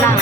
หลัง